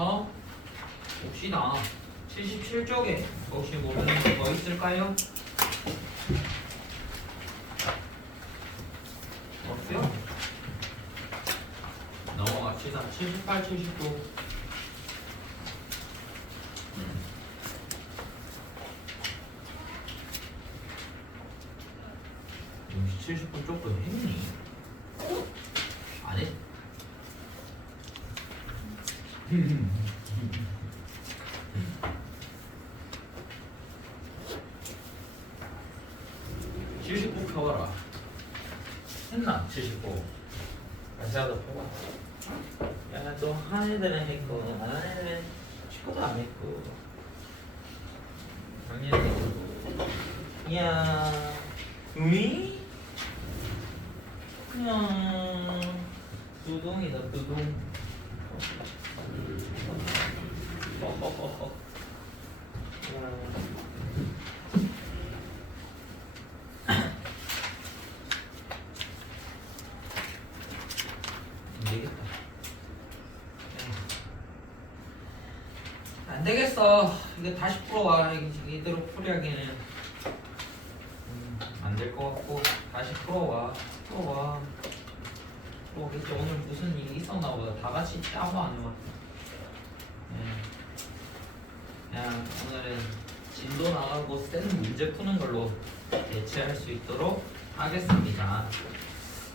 그래서 봅시다. 77쪽에 혹시 모르는 거 더 있을까요? 없어요? 넘어갑시다. 78, 79. 70분 조금 했니? 안 했? (79) 펴봐라. 했나? 79. 다시 하자 펴봐. 야, 너 한 애들은 했고 안 한 애들은 축구도 안 했고 작년에 했고. 이야, 우이? 그냥 두둥이다 두둥. 허허허허. 안 되겠어. 이거 다시 풀어와. 이대로 풀이하기는 안 될 것 같고 다시 풀어와. 풀어오겠지. 오늘 무슨 일이 있었나 보다. 다 같이 짜고 안 해봐. 그냥 오늘은 진도 나가고 센 문제 푸는 걸로 대체할 수 있도록 하겠습니다.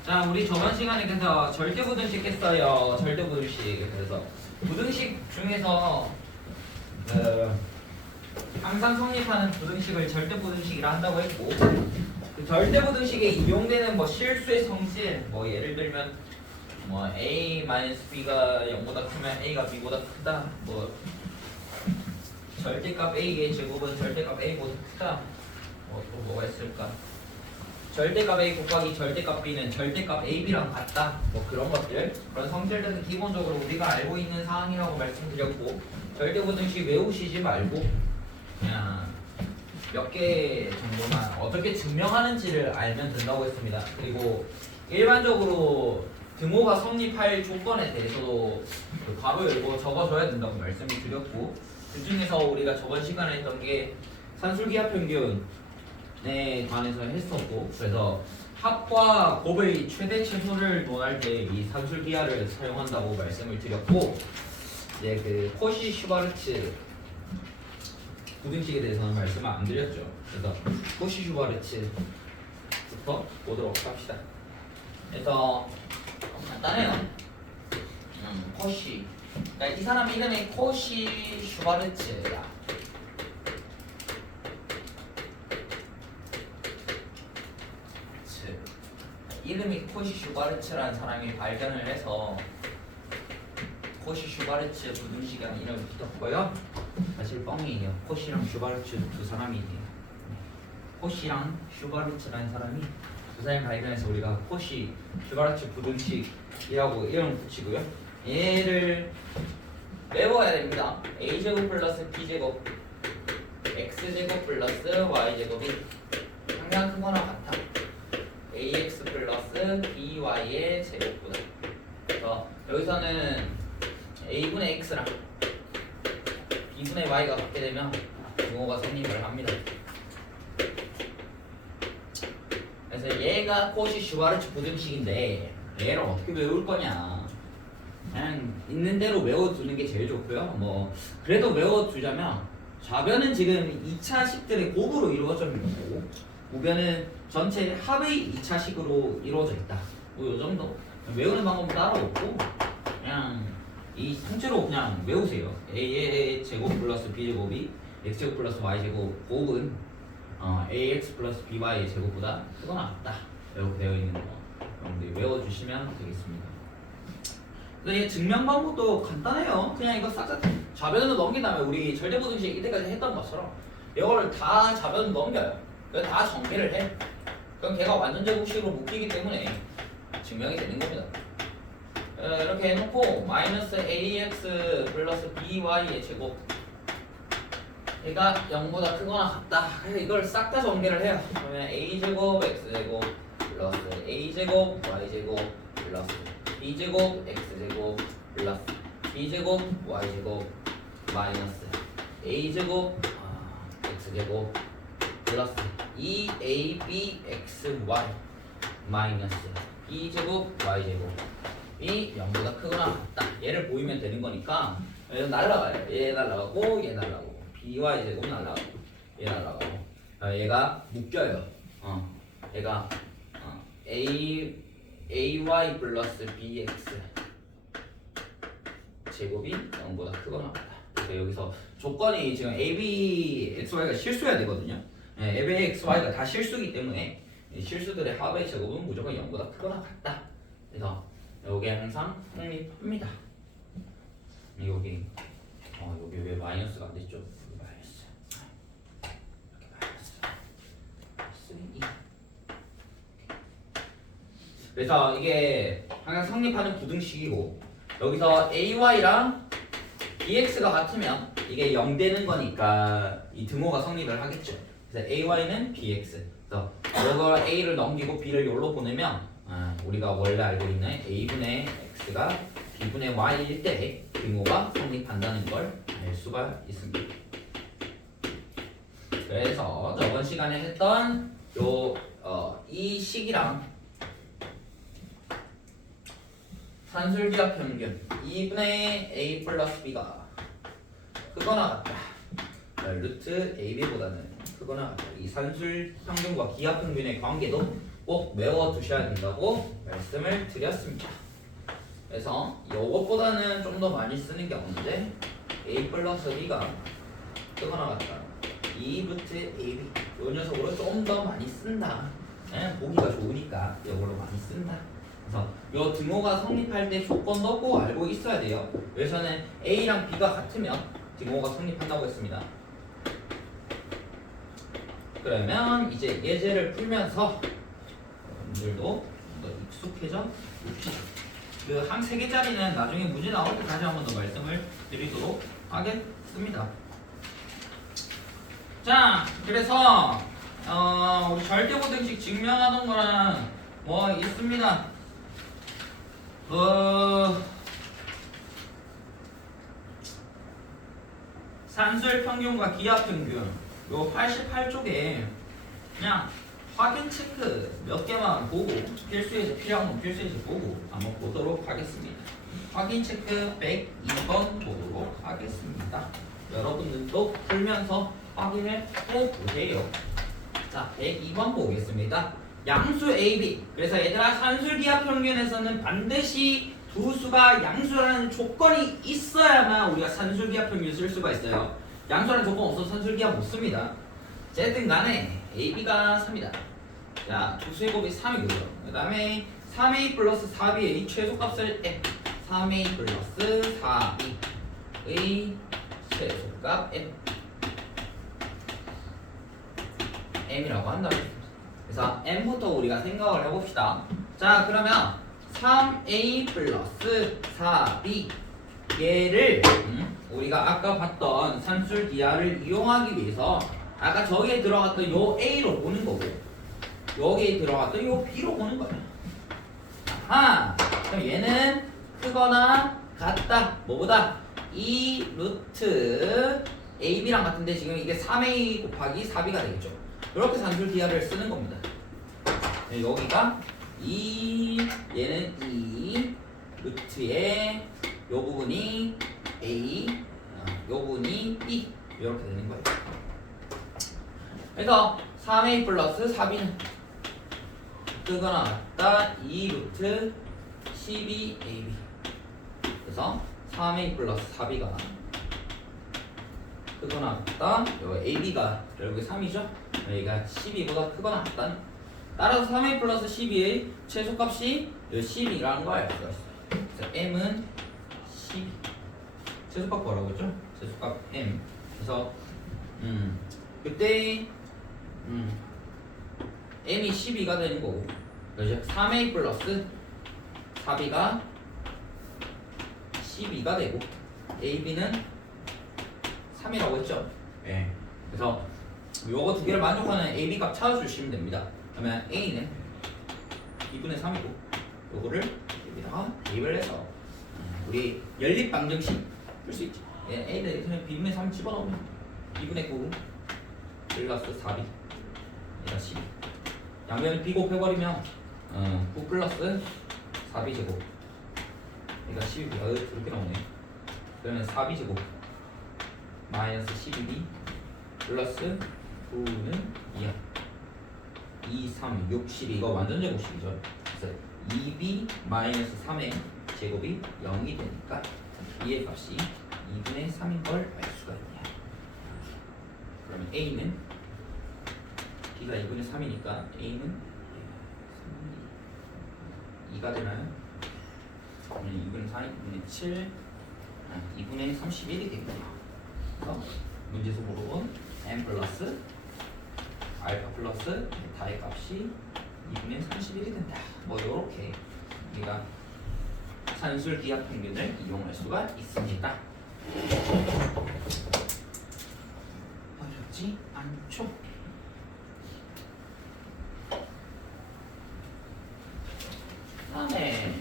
자, 우리 저번 시간에 그래서 절대부등식 했어요. 절대부등식. 그래서 부등식 중에서 항상 성립하는 부등식을 절대부등식이라 한다고 했고, 그 절대부등식에 이용되는 뭐 실수의 성질, 뭐 예를 들면 뭐 a-b가 0보다 크면 a가 b보다 크다, 뭐 절대값 a의 제곱은 절대값 a보다 크다, 뭐 또 뭐가 있을까? 절대값 a 곱하기 절대값 b는 절대값 ab랑 같다, 뭐 그런 것들, 그런 성질들은 기본적으로 우리가 알고 있는 사항이라고 말씀드렸고, 절대부등식 외우시지 말고 그냥 몇 개 정도만 어떻게 증명하는지를 알면 된다고 했습니다. 그리고 일반적으로 등호가 성립할 조건에 대해서도 그 괄호 열고 적어줘야 된다고 말씀을 드렸고, 그 중에서 우리가 저번 시간에 했던 게 산술기하 평균에 관해서 했었고, 그래서 합과 곱의 최대 최소를 논할 때 이 산술기하를 사용한다고 말씀을 드렸고, 이제 그 코시 슈바르츠 부등식에 대해서는 말씀을 안 드렸죠. 그래서 코시 슈바르츠부터 보도록 합시다. 그래서 간단해요. 코시. 그러니까 이 사람 이름이 코시 슈바르츠야. 이름이 코시 슈바르츠라는 사람이 발견을 해서 코시 슈바르츠 부등식이라는 이름을 붙였고요. 사실 뻥이에요. 코시랑 슈바르츠 두 사람이에요. 코시랑 슈바르츠라는 사람이 두 사람이 발견해서 우리가 코시 슈바르츠 부등식이라고 이름을 붙이고요. 얘를 외워야 됩니다. a제곱 플러스 b제곱 x제곱 플러스 y제곱이 항상 크거나 같아. ax 플러스 by의 제곱보다. 그래서 여기서는 a분의 x랑 b분의 y가 같게 되면 등호가 성립을 합니다. 그래서 얘가 코시 슈바르츠 부등식인데 얘를 어떻게 외울 거냐? 그냥 있는 대로 외워두는 게 제일 좋고요. 뭐 그래도 외워두자면 좌변은 지금 2차식들의 곱으로 이루어져 있는 거고, 우변은 전체 합의 2차식으로 이루어져 있다. 뭐 이 정도. 외우는 방법은 따로 없고 그냥 이 통째로 그냥 외우세요. a의 제곱 플러스 b제곱이 x제곱 플러스 y제곱 곱은 ax 플러스 by의 제곱보다 크거나 같다. 이렇게 되어 있는 거 여러분들이 외워주시면 되겠습니다. 그래서 증명 방법도 간단해요. 그냥 이거 싹 좌변으로 넘긴 다음에 우리 절대부등식 이때까지 했던 것처럼 이거를 다 좌변으로 넘겨요. 그래서 다 전개를 해. 그럼 걔가 완전 제곱식으로 묶이기 때문에 증명이 되는 겁니다. 이렇게 해놓고 마이너스 ax 플러스 by의 제곱 얘가 0보다 크거나 같다. 그래서 이걸 싹 다 전개를 해요. 그러면 a제곱 x제곱 플러스 a제곱 y제곱 플러스 b제곱 x제곱 플러스 b제곱 y제곱 마이너스 a제곱 x제곱 플러스 2abxy 마이너스 b제곱 y제곱이 0보다 크거나 같다. 얘를 보이면 되는 거니까 얘 날라가요. 얘 날라가고 얘 날라가고 by제곱 날라가고 얘 날라가고 얘가 묶여요. 얘가 ay 플러스 bx 제곱이 0보다 크거나 같다. 그래서 여기서 조건이 지금 ab xy가 실수해야 되거든요. 네, ab xy가 다 실수이기 때문에 실수들의 합의 제곱은 무조건 0보다 크거나 같다. 그래서 여기 항상 성립합니다. 여기 여기 왜 마이너스가 안 됐죠? 여기 마이너스 이렇게 마이너스 2. 그래서 이게 항상 성립하는 부등식이고 여기서 ay랑 bx가 같으면 이게 0 되는 거니까 이 등호가 성립을 하겠죠. 그래서 ay는 bx. 그래서 이걸 a를 넘기고 b를 여기로 보내면 우리가 원래 알고 있는 a분의 x가 b분의 y일 때 등호가 성립한다는 걸 알 수가 있습니다. 그래서 저번 시간에 했던 이 식이랑 산술기하 평균 2분의 a 플러스 b가 크거나 같다. 루트 ab보다는 크거나 같다. 이 산술 평균과 기하 평균의 관계도 꼭 외워두셔야 된다고 말씀을 드렸습니다. 그래서 이것보다는 좀 더 많이 쓰는 게 없는데 a 플러스 b가 크거나 같다. 2 루트 ab 이 녀석으로 좀 더 많이 쓴다. 보기가 좋으니까 이걸로 많이 쓴다. 그래서 이 등호가 성립할 때 조건도 꼭 알고 있어야 돼요. 여기서는 a랑 b가 같으면 등호가 성립한다고 했습니다. 그러면 이제 예제를 풀면서 여러분들도 더 익숙해져 봅시다. 그 한 3개짜리는 나중에 문제 나올 때 다시 한 번 더 말씀을 드리도록 하겠습니다. 자, 그래서 우리 절대고등식 증명하던 거랑 뭐 있습니다. 산술 평균과 기하 평균 요 88쪽에 그냥 확인 체크 몇 개만 보고 필수에서 필요한 건 필수에서 보고 한번 보도록 하겠습니다. 확인 체크 102번 보도록 하겠습니다. 여러분들도 풀면서 확인을 해보세요. 자, 102번 보겠습니다. 양수 AB. 그래서 얘들아 산술기하 평균에서는 반드시 두 수가 양수라는 조건이 있어야만 우리가 산술기하 평균 쓸 수가 있어요. 양수라는 조건 없어서 산술기하 못 씁니다. 어쨌든 간에 AB가 3이다. 자, 두 수의 곱이 3이고요. 그 다음에 3A 플러스 4B의 최소값을 M 3A 플러스 4B의 최소값 M이라고 한다. 그래서 M부터 우리가 생각을 해봅시다. 자, 그러면 3A 플러스 4B 얘를 우리가 아까 봤던 산술기하를 이용하기 위해서 아까 저기에 들어갔던 요 A로 보는 거고 여기에 들어갔던 요 B로 보는 거예요. 그럼 얘는 크거나 같다. 뭐보다 2 루트 AB랑 같은데 지금 이게 3A 곱하기 4B가 되겠죠. 이렇게 산술기하를 쓰는 겁니다. 여기가 2 얘는 2 루트에 요 부분이 A 요 부분이 B 이렇게 되는 거예요. 그래서 3A 플러스 4B는 뜨거나 같다 2 루트 12AB. 그래서 3A 플러스 4B가 크거나 같다. 여기 AB가 결국에 3이죠. 여기가 12보다 크거나 같다. 따라서 3A 플러스 12의 최소값이 12라는 걸 알 수가 있어요. 그래서 M은 12. 최소값 뭐라고 했죠? 최소값 M. 그래서 그때 M이 12가 되는 거고 그래서 3A 플러스 4B가 12가 되고 AB는 3이라고 했죠? 네. 그래서 요거 두 개를 만족하는 AB 값 찾아주시면 됩니다. 그러면 A는 2분의 3이고 요거를 여기다가 대입을 해서 우리 연립 방정식 풀 수 있지. 얘 A는 그냥 B분의 3 집어넣으면 B분의 9 플러스 4B 얘가 12. 양면을 B 곱해버리면 9 플러스 4B 제곱 얘가 12B. 그렇게 나오네. 그러면 4B 제곱 마이너스 12B 플러스 9는 2야. 2, 3, 6, 12 이거 완전 제곱식이죠. 그래서 2B 마이너스 3의 제곱이 0이 되니까 B의 값이 2분의 3인 걸 알 수가 있냐. 그러면 A는 B가 2분의 3이니까 A는 2가 되나요? 2분의 4, 2분의 7, 2분의 31이 되겠네요. 그래서 문제에서 물어본 n 플러스 알파 플러스 베타의 값이 2분의 31이 된다. 뭐 요렇게 우리가 산술 기하 평균을 이용할 수가 있습니다. 어렵지 않죠? 다음에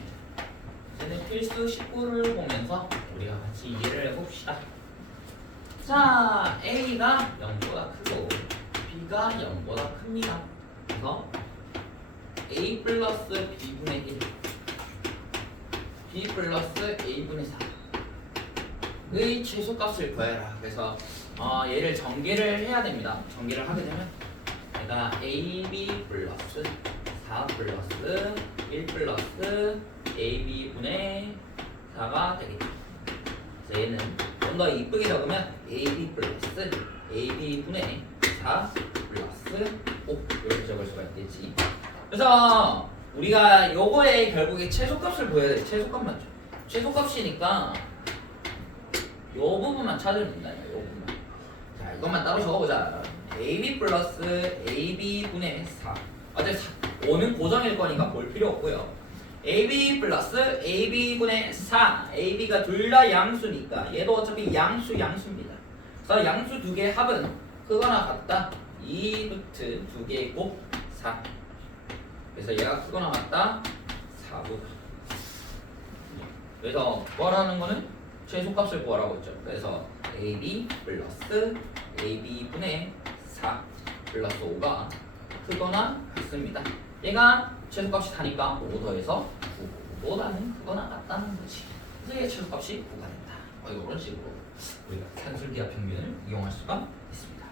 이제는 필수 19를 보면서 우리가 같이 이해를 해봅시다. 자, A가 0보다 크고 B가 0보다 큽니다. 그래서 A 플러스 B분의 1 B 플러스 A분의 4의 최소값을 구해라. 그래서 얘를 전개를 해야 됩니다. 전개를 하게 되면 얘가 AB 플러스 4 플러스 1 플러스 AB분의 4가 되겠죠. 그래서 얘는 좀 더 이쁘게 적으면 AB 플러스 AB분의 4 플러스 5 이렇게 적을 수가 있겠지. 그래서 우리가 요거에 결국에 최소값을 보여야 돼. 최소값 맞죠? 최소값이니까 요 부분만 찾으면 된다. 요 부분만. 자, 이것만 따로 적어보자. AB 플러스 AB분의 4. 어차피 5는 고정일 거니까 볼 필요 없고요. AB 플러스 AB분의 4. AB가 둘 다 양수니까 얘도 어차피 양수입니다. 그래서 양수 두 개의 합은 크거나 같다. 2루트 두 개 곱 4. 그래서 얘가 크거나 같다. 4보다. 그래서 구하라는 거는 최소값을 구하라고 했죠. 그래서 AB 플러스 AB분의 4 플러스 5가 크거나 같습니다. 얘가 최소값이 4니까 5 더해서 9보다는 크거나 같다는 거지. 그래서 얘 최소값이 9가 된다. 이런 식으로 우리가 산술기하 평균을 이용할 수가 있습니다.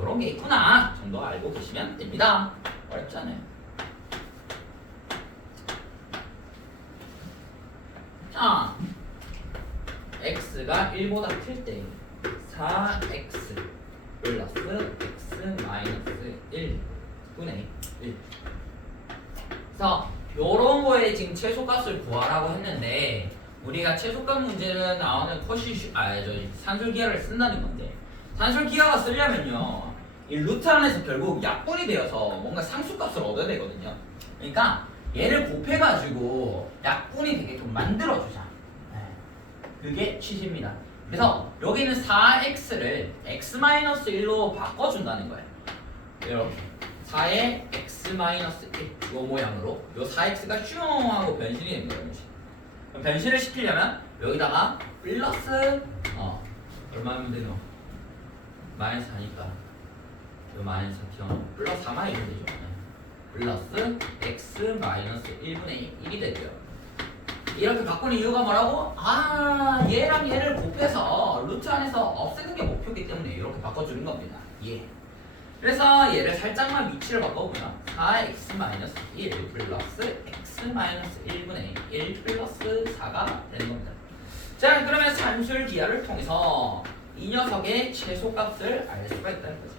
이런 게 있구나 정도 알고 계시면 됩니다. 어렵지 않아요. 자, x가 1보다 클 때 4x 플러스 x 마이너스 1분의 1. 그래서 요런 거에 지금 최소값을 구하라고 했는데 우리가 최소값 문제는 나오는 산술기하를 쓴다는 건데 산술기하가 쓰려면요 이 루트 안에서 결국 약분이 되어서 뭔가 상수값을 얻어야 되거든요. 그러니까 얘를 곱해가지고 약분이 되게끔 만들어주자. 그게 취지입니다. 그래서 여기는 4x를 x-1로 바꿔준다는 거예요. 이렇게 4의 x-1 요 모양으로 요 4x가 슝 하고 변신이 되는 거예요. 그럼 변신을 시키려면 여기다가 플러스 얼마면 되노? 마이너스 4니까 요 마이너스 4 튀어나오고 플러스 4만 이면 되죠. 플러스 x 마이너스 1분의 1이 되고요. 이렇게 바꾸는 이유가 뭐라고? 얘랑 얘를 곱해서 루트 안에서 없애는 게 목표이기 때문에 이렇게 바꿔주는 겁니다. 예. 그래서 얘를 살짝만 위치를 바꿔보면 4x-1 플러스 x-1분의 1 플러스 4가 되는 겁니다. 자, 그러면 산술기하를 통해서 이 녀석의 최소값을 알 수가 있다는 거죠.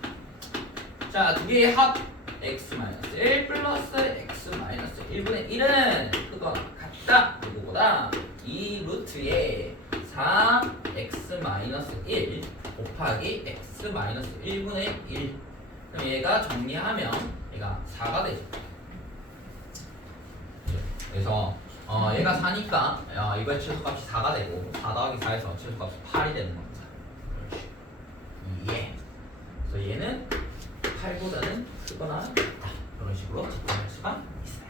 자, 두 개의 합 x-1 플러스 x-1분의 1은 그거 같다. 그거보다 이 루트에 4x-1 곱하기 x-1분의 1. 그럼 얘가 정리하면 얘가 4가 되죠. 그래서 얘가 4니까 이거의 최소값이 4가 되고 4 더하기 4에서 최소값이 8이 되는 겁니다. 그렇지. 예. 그래서 얘는 8보다는 크거나 같다. 이런 식으로 집중할 수가 있어요.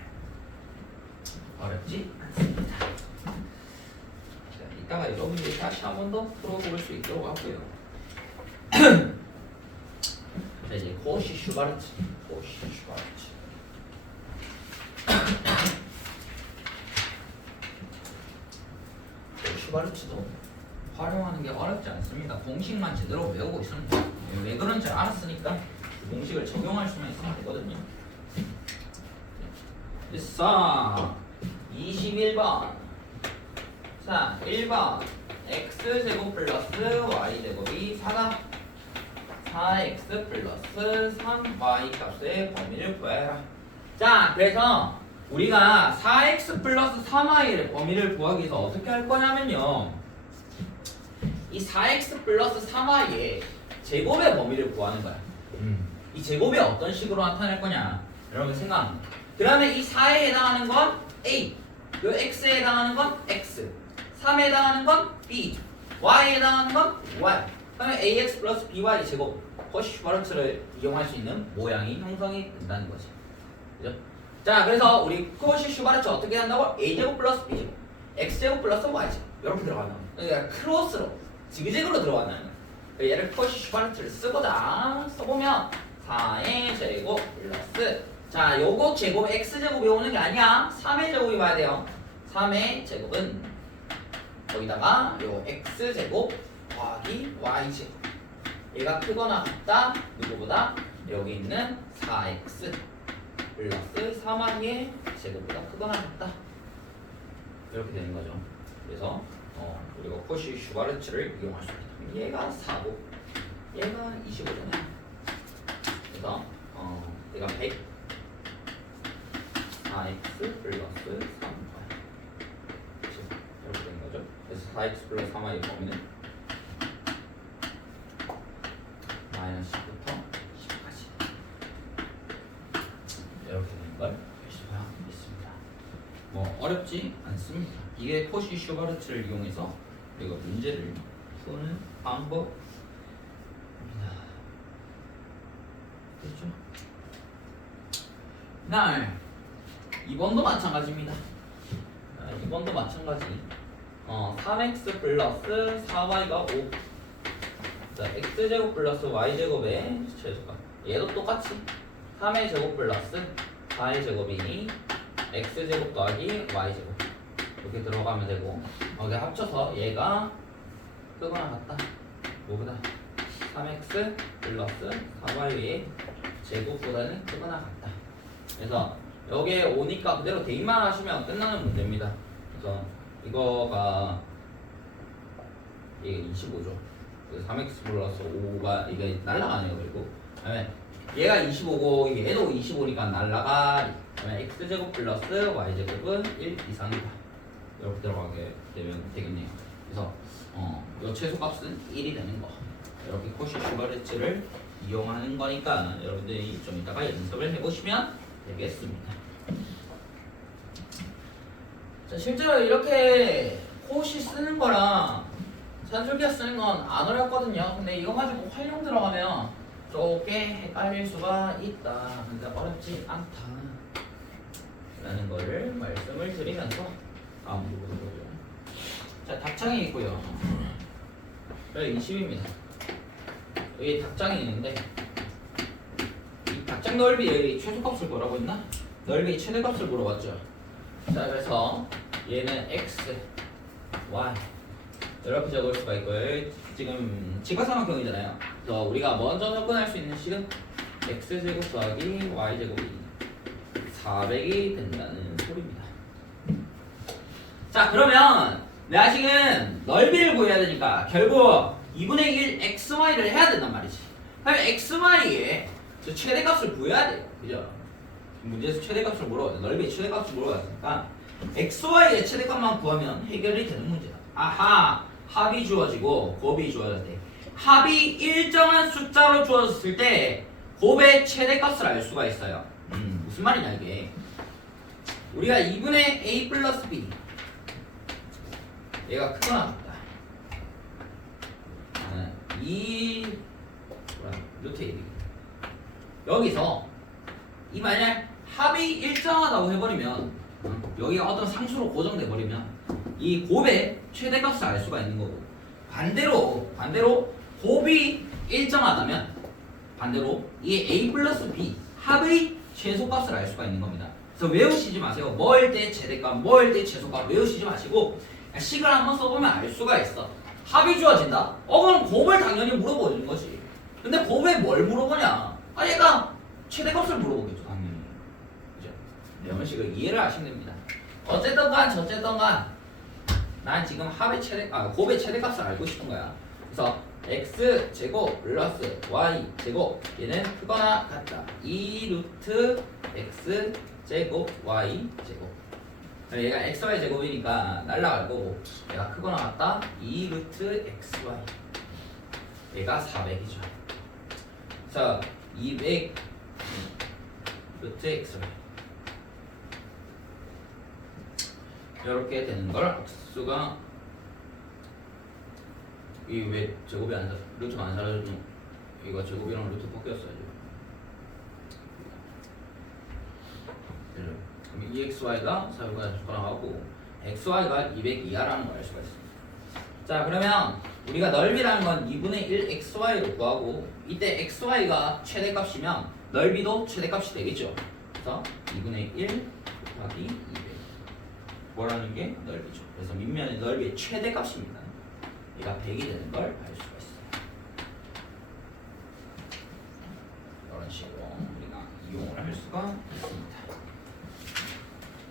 어렵지 않습니다. 이따가 여러분들이 다시 한 번 더 풀어볼 수 있도록 하고요. 자, 이제 코시 슈바르츠. 슈바르츠도 활용하는 게 어렵지 않습니다. 공식만 제대로 외우고 있으면 돼요. 왜 그런지 알았으니까 그 공식을 적용할 수만 있으면 되거든요. 자, 21번. 자, 1번 x제곱 플러스 y제곱이 4다. 4x 플러스 3y 값의 범위를 구해라. 자, 그래서 우리가 4x 플러스 3y의 범위를 구하기 위해서 어떻게 할 거냐면요, 이 4x 플러스 3y의 제곱의 범위를 구하는 거야. 이 제곱이 어떤 식으로 나타날 거냐, 여러분 생각합니다. 그 다음에 이 4에 해당하는 건 a, 이 x에 해당하는 건 x, 3에 해당하는 건 b, y에 해당하는 건 y. 그 다음에 ax 플러스 by 제곱, 코시 슈바르츠를 이용할 수 있는 모양이 형성이 된다는 거지. 그죠? 자, 그래서 우리 코시 슈바르츠 어떻게 한다고? a제곱 플러스 b제곱, x제곱 플러스 y제곱 이렇게 들어간다. 그러니까 크로스로, 지그재그로 들어간다는 거야. 얘를 코시 슈바르츠를 쓰고자 써보면 4의 제곱 플러스, 자, 요거 제곱 x제곱이 오는 게 아니야. 3의 제곱이 와야 돼요. 3의 제곱은 거기다가 요 x제곱 더하기 y제곱, 얘가 크거나 같다. 누구보다? 여기 있는 4x 플러스 3y의 제곱보다 크거나 같다. 이렇게 되는 거죠. 그래서 우리가 코시 슈바르츠를 이용할 수 있다. 얘가 4고 얘가 25잖아요. 그래서 얘가 100, 4x 플러스 3y 이렇게 되는 거죠. 그래서 4x 플러스 3y의 범위는 마이너스 10부터 10까지 이렇게 되는 걸 알 수가 있습니다. 뭐 어렵지 않습니다. 이게 코시 슈바르츠를 이용해서 우리가 문제를 푸는 방법입니다. 됐죠? 그다음 2번도 마찬가지입니다. 2번도 마찬가지. 3x 플러스 4y가 5. 자, x제곱 플러스 y제곱의 최소값. 얘도 똑같이 3의 제곱 플러스 4의 제곱이니 x제곱 더하기 y제곱 이렇게 들어가면 되고, 여기 합쳐서 얘가 크거나 같다. 뭐보다? 3x 플러스 4y의 제곱보다는 크거나 같다. 그래서 여기에 오니까 그대로 대입만 하시면 끝나는 문제입니다. 그래서 이거가 이게 25죠. 3x 플러스 5가 이게 날라가네요. 그리고 그다음에 얘가 25고 얘도 25니까 날라가. 그다음에 x제곱 플러스 y제곱은 1 이상이다. 이렇게 들어가게 되면 되겠네요. 그래서 이 최소값은 1이 되는 거. 이렇게 코시 슈바르츠를 이용하는 거니까 여러분들이 좀 이따가 연습을 해보시면 되겠습니다. 자, 실제로 이렇게 코시 쓰는 거랑 산술기하 쓰는 건 안 어렵거든요. 근데 이거 가지고 활용 들어가면 조금 헷갈릴 수가 있다. 근데 어렵지 않다 라는 거를 말씀을 드리면서 다음 부분 보죠. 자, 답장이 있고요. 여기 20입니다. 여기 답장이 있는데 이 답장 넓이의 최소값을 뭐라고 했나? 넓이의 최대값을 물어봤죠. 자, 그래서 얘는 x, y 이렇게 적을 수가 있고요. 지금 직각삼각형이잖아요. 그래서 우리가 먼저 접근할 수 있는 식은 x제곱 더하기 y제곱이 400이 된다는 소리입니다. 자, 그러면 내가 지금 넓이를 구해야 되니까 결국 2분의 1 xy를 해야 된단 말이지. 그러면 xy의 최대값을 구해야 돼요. 그죠? 문제에서 최대값을 물어봐요. 넓이의 최대값을 물어봤으니까 xy의 최대값만 구하면 해결이 되는 문제다. 아하! 합이 주어지고 곱이 주어질 때, 합이 일정한 숫자로 주어졌을 때 곱의 최대값을 알 수가 있어요. 무슨 말이냐 이게. 우리가 2분의 a 플러스 b 얘가 크거나 같다. 2 루트 ab. 여기서 이 만약 합이 일정하다고 해버리면, 여기가 어떤 상수로 고정돼 버리면 이 곱의 최대값을 알 수가 있는 거고 반대로 곱이 일정하다면 반대로 이 a 플러스 b 합의 최소값을 알 수가 있는 겁니다. 그래서 외우시지 마세요. 뭐일 때 최대값, 뭐일 때 최소값 외우시지 마시고 식을 한번 써보면 알 수가 있어. 합이 주어진다? 그럼 곱을 당연히 물어보는 거지. 근데 곱에 뭘 물어보냐? 얘가 최대값을 물어보겠죠, 당연히. 그죠? 이런 식을 이해를 하시면 됩니다. 어쨌든 간 저쨌든 간 난 지금 곱의 최대값을 알고 싶은 거야. 그래서 x 제곱 플러스 y 제곱 얘는 크거나 같다. 2 루트 x 제곱 y 제곱. 얘가 xy 제곱이니까 날라갈 거고 얘가 크거나 같다. 2 루트 xy. 얘가 400이죠. 그래서 200 루트 xy. 이렇게 되는 걸 수가 이 왜 제곱이 안 사? 루트가 안 사라지고 이거 제곱이랑 루트 바뀌었어야죠. 그럼 EXY가 400가 나가고 XY가 200 이하라는 걸 알 수가 있습니다. 자 그러면 우리가 넓이라는 건 2분의 1 XY를 구하고 이때 XY가 최대값이면 넓이도 최대값이 되겠죠. 그래서 2분의 1 곱하기 200 뭐라는 게 넓이죠. 그래서 밑면의 넓이의 최대값입니다. 얘가 100이 되는 걸 알 수가 있어요. 이런 식으로 우리가 이용을 할 수가 있습니다.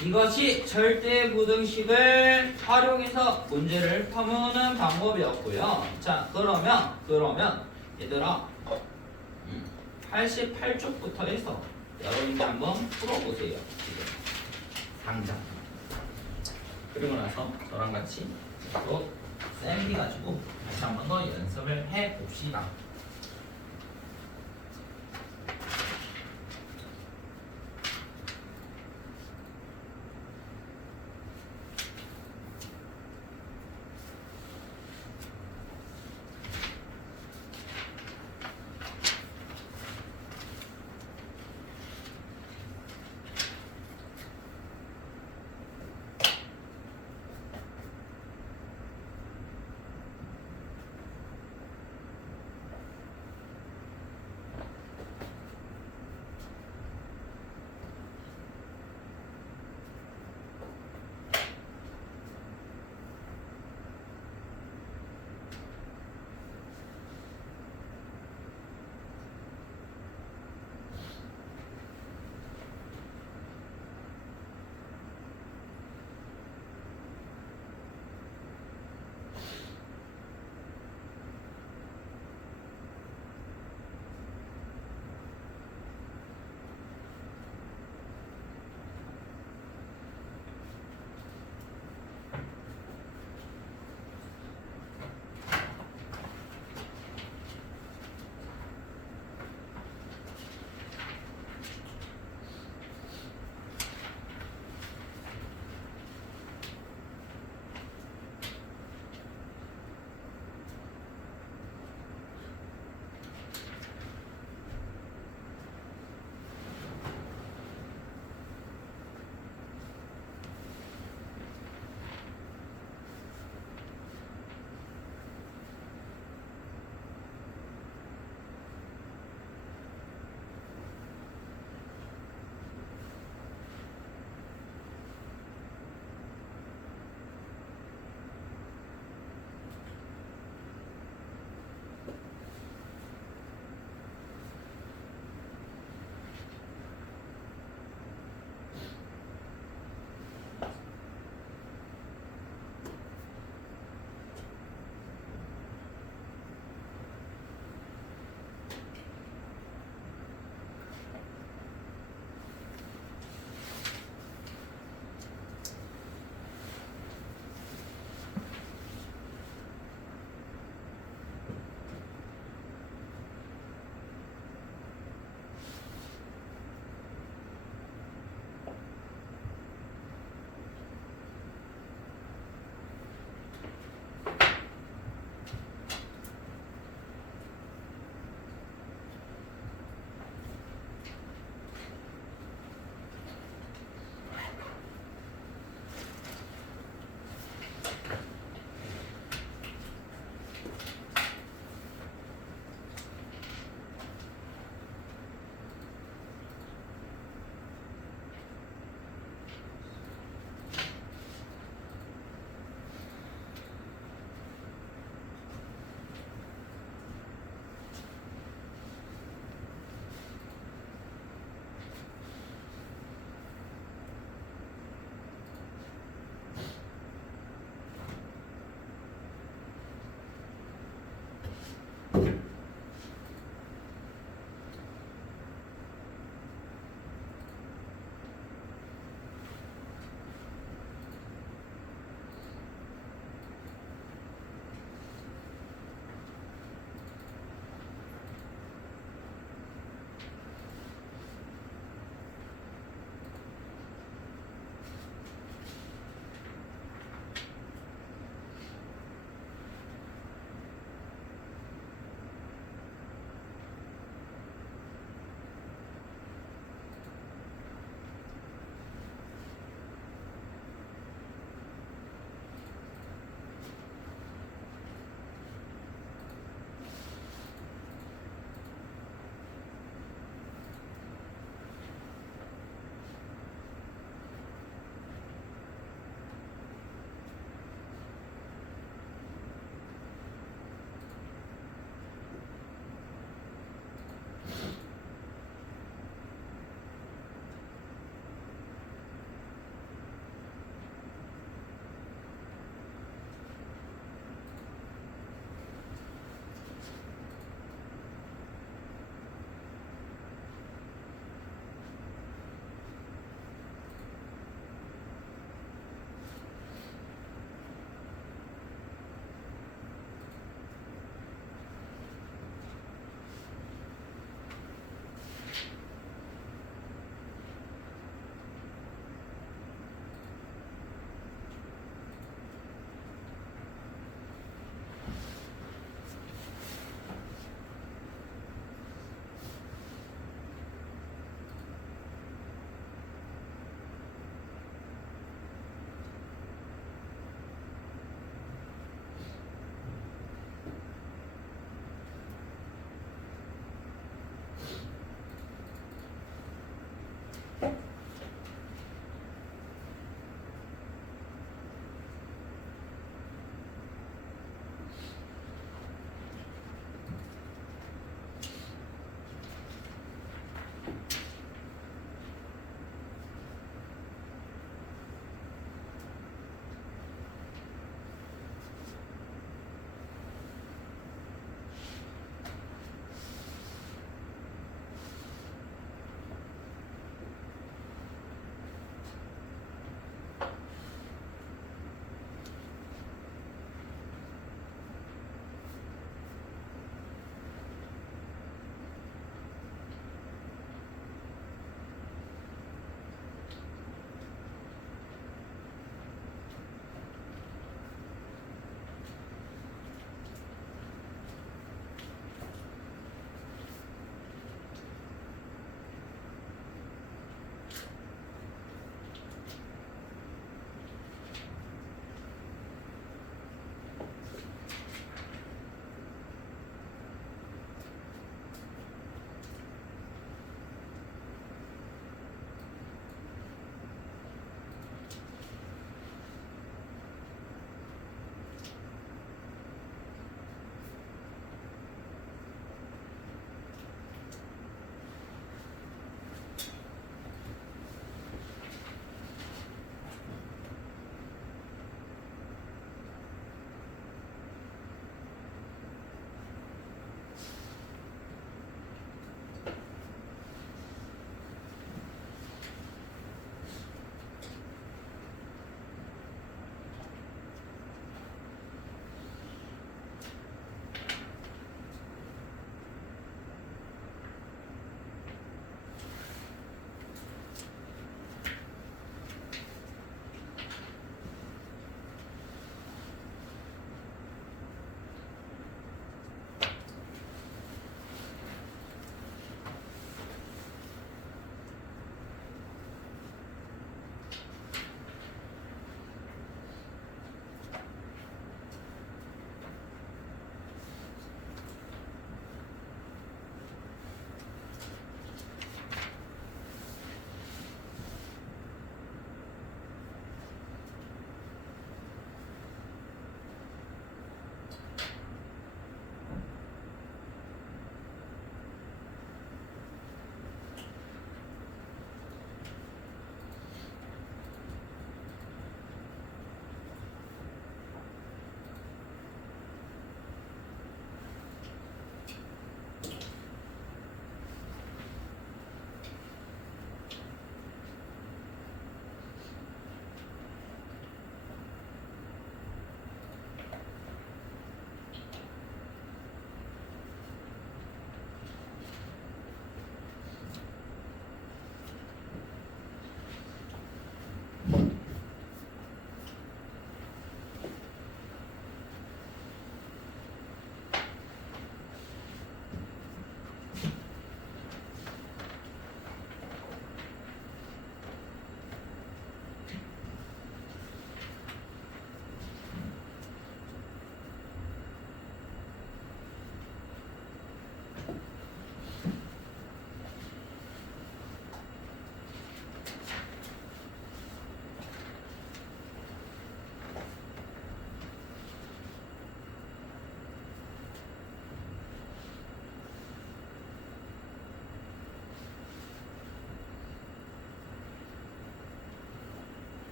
이것이 절대부등식을 활용해서 문제를 푸는 방법이었고요. 자 그러면 얘들아 88쪽부터 해서 여러분들 한번 풀어보세요. 지금 당장. 그리고 나서 저랑 같이 또 쌤이 가지고 다시 한 번 더 연습을 해봅시다.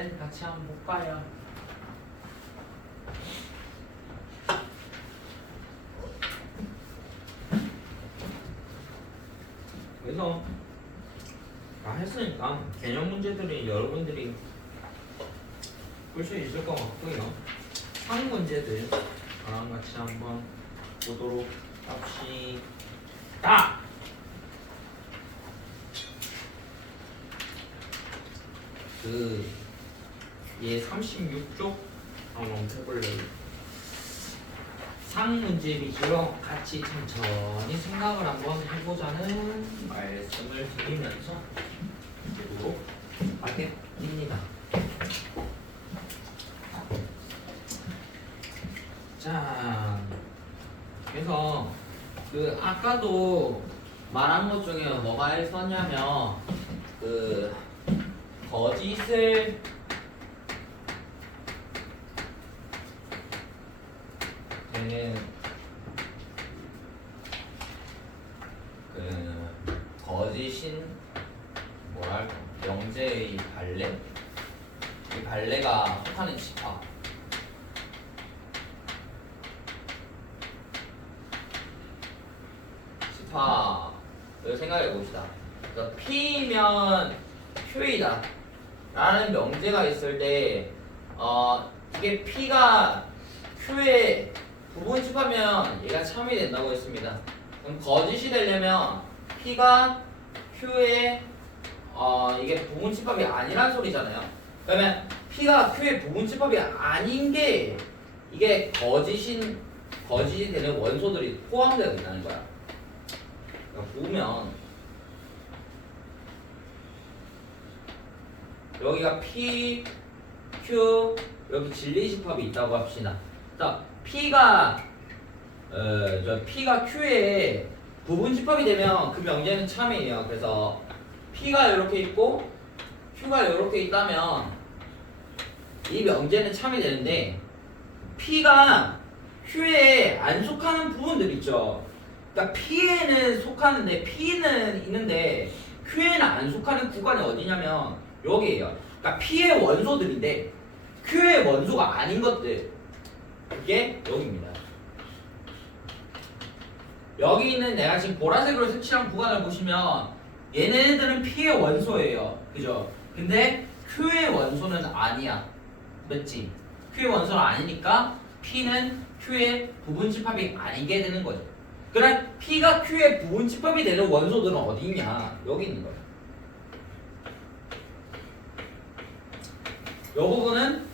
쌤 같이 한번 볼까요? 그래서 다 했으니까 개념 문제들이 여러분들이 풀 수 있을 것 같고요. 상 문제들 저랑 같이 한번 보도록 합시다. 얘 36쪽 한번 해볼래요. 상 문제 위주로 같이 천천히 생각을 한번 해보자는 말씀을 드리면서 보도록 하겠습니다. 자, 그래서 아까도 말한 것 중에 뭐가 있었냐면 거짓을 되는 거짓인 뭐랄까 명제의 발레, 이 발레가 속하는 집합. 집합을 생각해 봅시다. 그러니까 P면 Q이다 라는 명제가 있을 때 이게 P가 Q의 부분 집합이면 얘가 참이 된다고 했습니다. 그럼 거짓이 되려면 P가 Q의 이게 부분 집합이 아니란 소리잖아요. 그러면 P가 Q의 부분 집합이 아닌 게 이게 거짓이 되는 원소들이 포함되어 있다는 거야. 그러니까 보면 여기가 P, Q, 여기 진리 집합이 있다고 합시다. 자, P가 Q의 부분 집합이 되면 그 명제는 참이에요. 그래서 P가 이렇게 있고 Q가 이렇게 있다면 이 명제는 참이 되는데 P가 Q에 안 속하는 부분들 있죠. 그러니까 P에는 속하는데 P는 있는데 Q에는 안 속하는 구간이 어디냐면 여기에요. 그러니까 P의 원소들인데 Q의 원소가 아닌 것들, 그게 여기입니다. 여기 있는 내가 지금 보라색으로 색칠한 구간을 보시면 얘네들은 P의 원소예요. 그죠? 근데 Q의 원소는 아니야. 맞지? Q의 원소는 아니니까 P는 Q의 부분 집합이 아니게 되는 거죠. 그럼 P가 Q의 부분 집합이 되는 원소들은 어디 있냐? 여기 있는 거예요. 이 부분은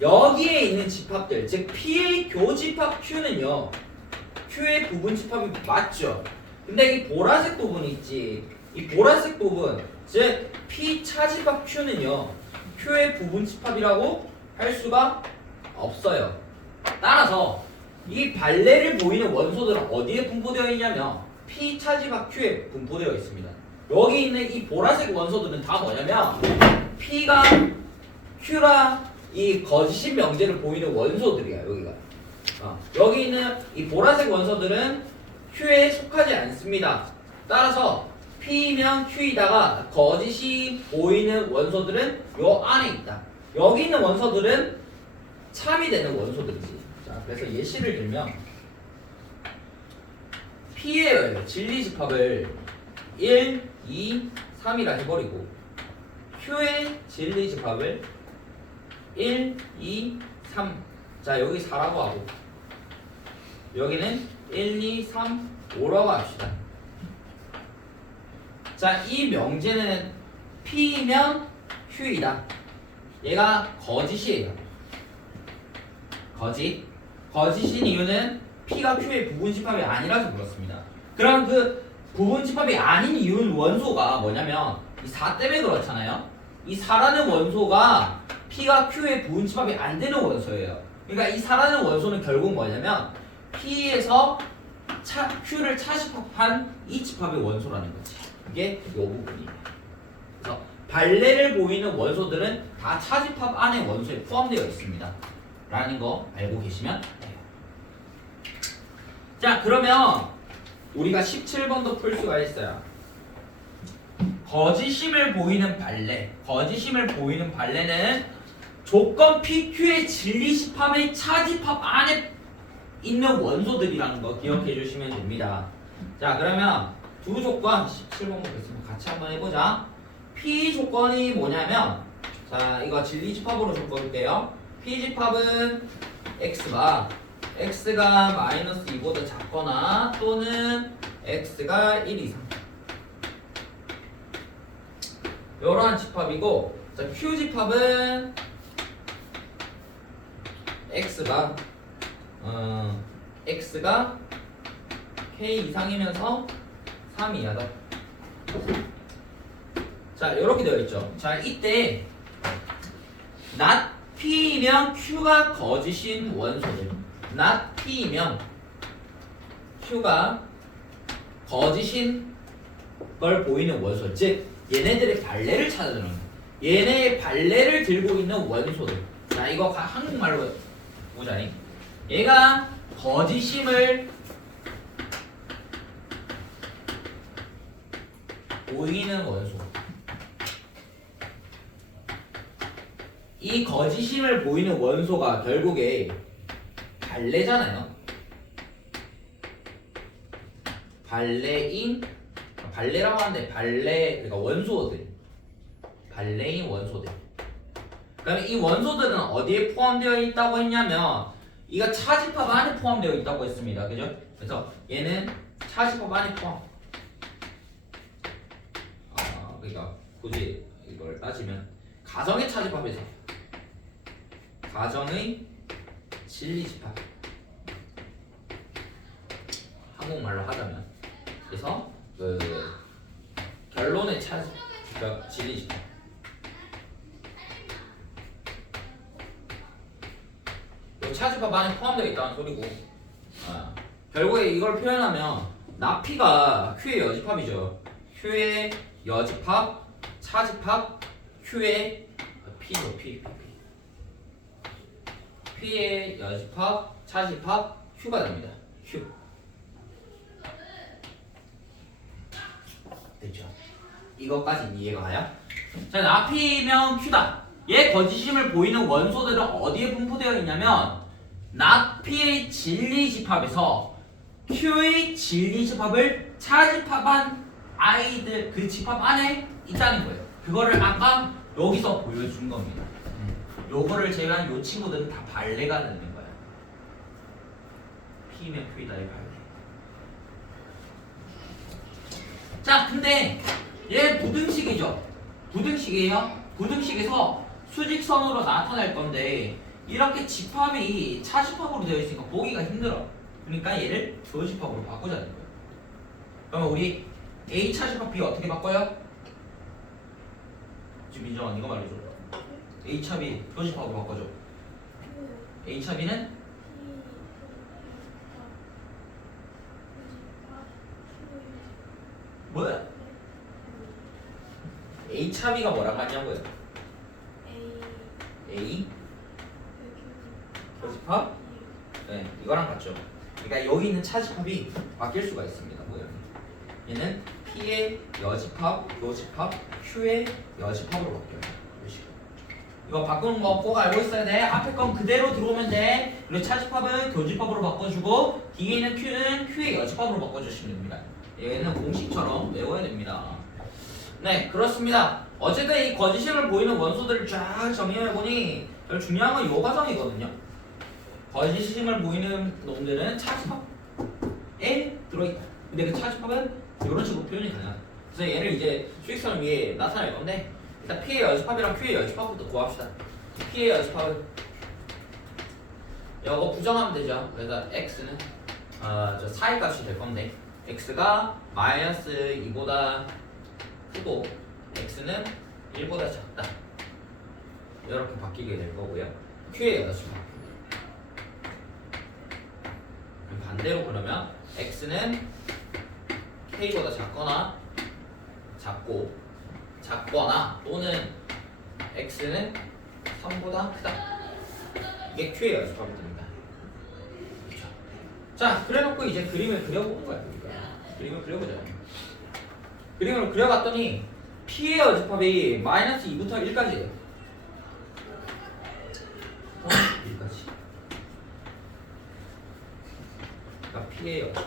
여기에 있는 집합들, 즉 P의 교집합 Q는요 Q의 부분 집합이 맞죠. 근데 이 보라색 부분이 있지, 이 보라색 부분, 즉 P 차집합 Q는요 Q의 부분 집합이라고 할 수가 없어요. 따라서 이 발레를 보이는 원소들은 어디에 분포되어 있냐면 P 차집합 Q에 분포되어 있습니다. 여기 있는 이 보라색 원소들은 다 뭐냐면 P가 Q라 이 거짓인 명제를 보이는 원소들이야. 여기가 여기 있는 이 보라색 원소들은 Q에 속하지 않습니다. 따라서 P면 Q이다가 거짓이 보이는 원소들은 요 안에 있다. 여기 있는 원소들은 참이 되는 원소들이지. 자, 그래서 예시를 들면 P의 진리 집합을 1, 2, 3이라 해버리고 Q의 진리 집합을 1, 2, 3. 자, 여기 4라고 하고 여기는 1, 2, 3, 5라고 합시다. 자, 이 명제는 P면 Q이다. 얘가 거짓이에요. 거짓인 이유는 P가 Q의 부분 집합이 아니라서 그렇습니다. 그럼 그 부분 집합이 아닌 이유는 원소가 뭐냐면 이 4 때문에 그렇잖아요. 이 4라는 원소가 P가 Q의 부분 집합이 안 되는 원소예요. 그러니까 이 4라는 원소는 결국 뭐냐면 P에서 Q를 차집합한 이 집합의 원소라는 거지. 그게 이 부분이에요. 그래서 발레를 보이는 원소들은 다 차집합 안에 원소에 포함되어 있습니다. 라는 거 알고 계시면 돼요. 자, 그러면 우리가 17번도 풀 수가 있어요. 거짓임을 보이는 발레는 조건 PQ의 진리집합의 차집합 안에 있는 원소들이라는 거 기억해 주시면 됩니다. 자, 그러면 두 조건 17번 보겠습니다. 같이 한번 해보자. P 조건이 뭐냐면, 자, 이거 진리집합으로 적어볼게요. P 집합은 x가 마이너스 2보다 작거나 또는 x가 1 이상, 이러한 집합이고, 자, Q 집합은 x가 k 이상이면서 3 이하다. 자, 이렇게 되어 있죠. 자, 이때 not p이면 q가 거짓인 원소들, not p이면 q가 거짓인 걸 보이는 원소, 즉 얘네들의 발레를 찾아주는 거예요. 얘네의 발레를 들고 있는 원소들. 자, 이거 한국말로 보자니, 얘가 거짓임을 보이는 원소, 이 거짓임을 보이는 원소가 결국에 발레잖아요. 발레라고 하는데 그러니까 원소들, 발레인 원소들. 그러면 이 원소들은 어디에 포함되어 있다고 했냐면, 이가 차집합 안에 포함되어 있다고 했습니다. 그죠? 그래서 얘는 차집합 안에 포함. 그러니까 굳이 이걸 따지면 가정의 차집합에서 가정의 진리집합, 한국말로 하자면, 그래서 그 결론의 진리집합, 차집합 안에 포함되어 있다는 소리고, 결국에 이걸 표현하면 나피가 Q의 여집합이죠. Q의 여집합, 차집합, Q의 P의 여집합, 차집합, Q가 됩니다. Q. 됐죠? 이것까지 이해가 가요? 자, 나피면 Q다. 얘 거짓임을 보이는 원소들은 어디에 분포되어 있냐면, 나피의 진리집합에서 Q의 진리집합을 차집합한 아이들, 그 집합 안에 있다는 거예요. 그거를 아까 여기서 보여준 겁니다. 요거를 제가 요 친구들은 다 발레가 되는 거야. P면 Q이다의 발레. 자, 근데 얘 부등식이죠. 부등식이에요. 부등식에서 수직선으로 나타날 건데, 이렇게 집합이 차집합으로 되어 있으니까 보기가 힘들어. 그러니까 얘를 조집합으로 바꾸자는 거예요. 그러면 우리 A 차집합 B 어떻게 바꿔요? 지금 민정아 이거 말해줘. A 차 B 조집합으로 바꿔줘. A 차 B는 뭐야? A 차 B가 뭐라고 하냐고요? A 조집합? 네, 이거랑 같죠. 그러니까 여기 있는 차집합이 바뀔 수가 있습니다. 모양이. 얘는 P의 여집합, 요집합, Q의 여집합으로 바뀌어요. 이거 바꾸는 거 꼭 알고 있어야 돼. 앞에 건 그대로 들어오면 돼. 그리고 차집합은 교집합으로 바꿔주고, 뒤에 있는 Q는 Q의 여집합으로 바꿔주시면 됩니다. 얘는 공식처럼 외워야 됩니다. 네, 그렇습니다. 어쨌든 이 거짓임을 보이는 원소들을 쫙 정리해보니 제일 중요한 건 이 과정이거든요. 거짓임을 보이는 놈들은 차집합에 들어있다. 근데 그 차집합은 이런 식으로 표현이 가능하다. 그래서 얘를 이제 수익선을 위해 나타낼 건데, 일단 P의 여집합이랑 Q의 여집합부터 구합시다. P의 여집합은 이거 부정하면 되죠. 그래서 X는 저 사이 값이 될 건데, X가 마이너스 2보다 크고 X는 1보다 작다. 이렇게 바뀌게 될 거고요. Q의 여집합. 반대로 그러면 X는 K보다 작거나 또는 X는 3보다 크다. 이게 Q의 여집합이 됩니다. 그렇죠? 자, 그래놓고 이제 그림을 그려보는 거야. 그림을 그려보자. 그림을 그려봤더니 P의 여집합이 마이너스 2부터 1까지예요. 1까지. 그러니까 P의 여집합.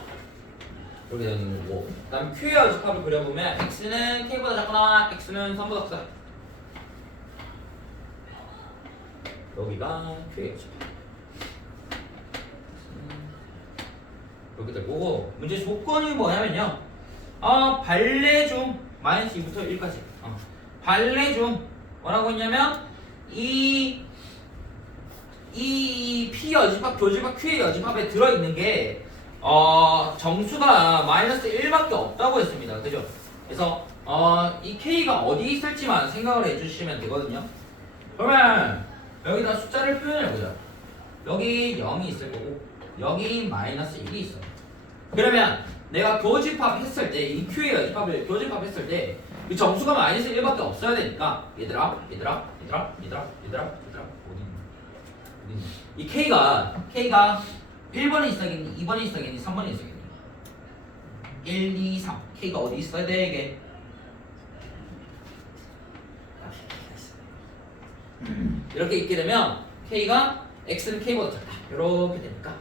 이렇게 되는 거고. 그다음 Q의 여집합을 그려보면 X는 K보다 작거나 X는 3보다 크다. 여기가 Q의 여집합. 이렇게 될 거고, 문제 조건이 뭐냐면요. 발레 중 마이너스 2부터 1까지. 발레 중 뭐라고 했냐면 이 P 여집합, 교집합, Q의 여집합에 들어있는 게 정수가 마이너스 1밖에 없다고 했습니다. 그죠? 그래서 이 K가 어디 있을지만 생각을 해주시면 되거든요. 그러면 여기다 숫자를 표현해보자. 여기 0이 있을 거고 여기 마이너스 1이 있어. 그러면 내가 교집합 했을 때, 이 Q의 여집합을 교집합 했을 때 이 정수가 마이너스 1밖에 없어야 되니까 얘들아 어디 있니? 이 K가 1번에 있어야겠니? 2번에 있어야겠니? 3번에 있어야겠니? 1, 2, 3 K가 어디 있어야 돼 이게? 이렇게 있게 되면 K가 X는 K보다 작다. 이렇게 되니까